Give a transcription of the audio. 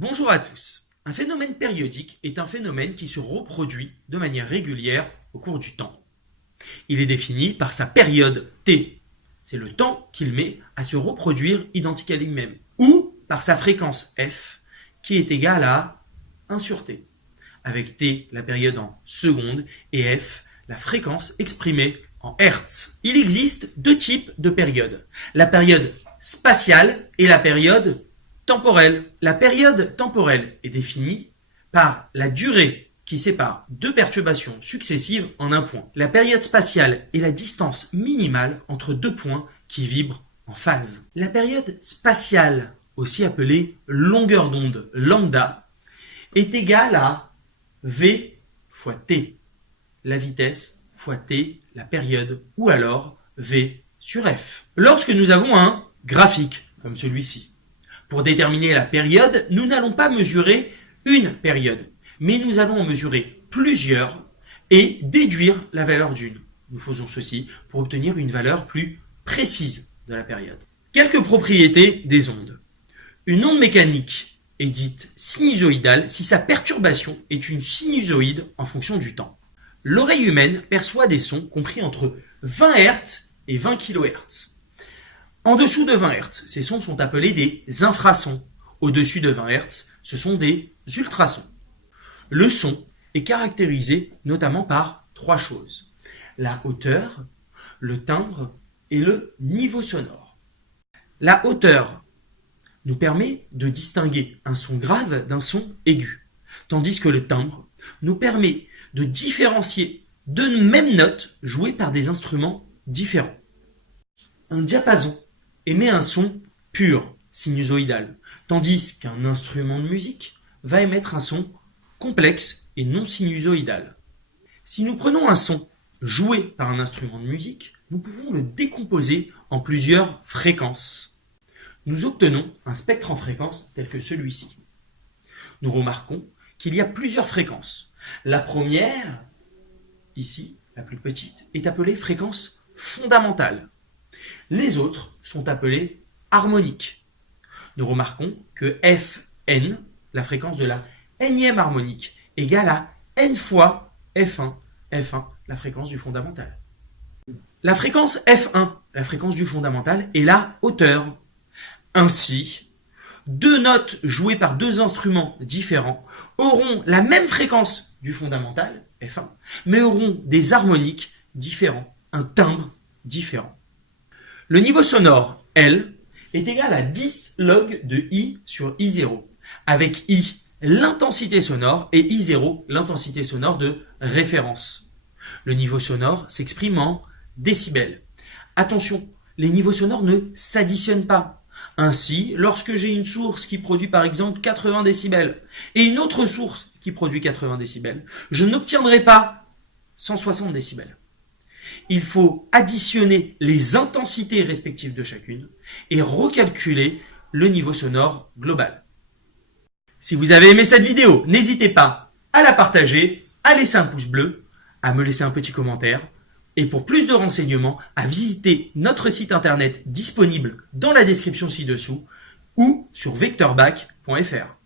Bonjour à tous. Un phénomène périodique est un phénomène qui se reproduit de manière régulière au cours du temps. Il est défini par sa période t, c'est le temps qu'il met à se reproduire identique à lui-même, ou par sa fréquence f, qui est égale à 1 sur t, avec t la période en secondes et f la fréquence exprimée en hertz. Il existe deux types de périodes, la période spatiale et la période temporelle. La période temporelle est définie par la durée qui sépare deux perturbations successives en un point. La période spatiale est la distance minimale entre deux points qui vibrent en phase. La période spatiale, aussi appelée longueur d'onde lambda, est égale à v fois t, la vitesse fois t, la période, ou alors v sur f. Lorsque nous avons un graphique comme celui-ci, pour déterminer la période, nous n'allons pas mesurer une période, mais nous allons en mesurer plusieurs et déduire la valeur d'une. Nous faisons ceci pour obtenir une valeur plus précise de la période. Quelques propriétés des ondes. Une onde mécanique est dite sinusoïdale si sa perturbation est une sinusoïde en fonction du temps. L'oreille humaine perçoit des sons compris entre 20 Hz et 20 kHz. En dessous de 20 Hz, ces sons sont appelés des infrasons. Au-dessus de 20 Hz, ce sont des ultrasons. Le son est caractérisé notamment par trois choses: la hauteur, le timbre et le niveau sonore. La hauteur nous permet de distinguer un son grave d'un son aigu, tandis que le timbre nous permet de différencier deux mêmes notes jouées par des instruments différents. Un diapason émet un son pur, sinusoïdal, tandis qu'un instrument de musique va émettre un son complexe et non sinusoïdal. Si nous prenons un son joué par un instrument de musique, nous pouvons le décomposer en plusieurs fréquences. Nous obtenons un spectre en fréquences tel que celui-ci. Nous remarquons qu'il y a plusieurs fréquences. La première, ici, la plus petite, est appelée fréquence fondamentale. Les autres sont appelés harmoniques. Nous remarquons que Fn, la fréquence de la nème harmonique, égale à n fois F1, F1, la fréquence du fondamental. La fréquence F1, la fréquence du fondamental, est la hauteur. Ainsi, deux notes jouées par deux instruments différents auront la même fréquence du fondamental, F1, mais auront des harmoniques différents, un timbre différent. Le niveau sonore, L, est égal à 10 log de I sur I0, avec I l'intensité sonore et I0 l'intensité sonore de référence. Le niveau sonore s'exprime en décibels. Attention, les niveaux sonores ne s'additionnent pas. Ainsi, lorsque j'ai une source qui produit par exemple 80 décibels et une autre source qui produit 80 décibels, je n'obtiendrai pas 160 décibels. Il faut additionner les intensités respectives de chacune et recalculer le niveau sonore global. Si vous avez aimé cette vidéo, n'hésitez pas à la partager, à laisser un pouce bleu, à me laisser un petit commentaire et pour plus de renseignements, à visiter notre site internet disponible dans la description ci-dessous ou sur vectorbac.fr.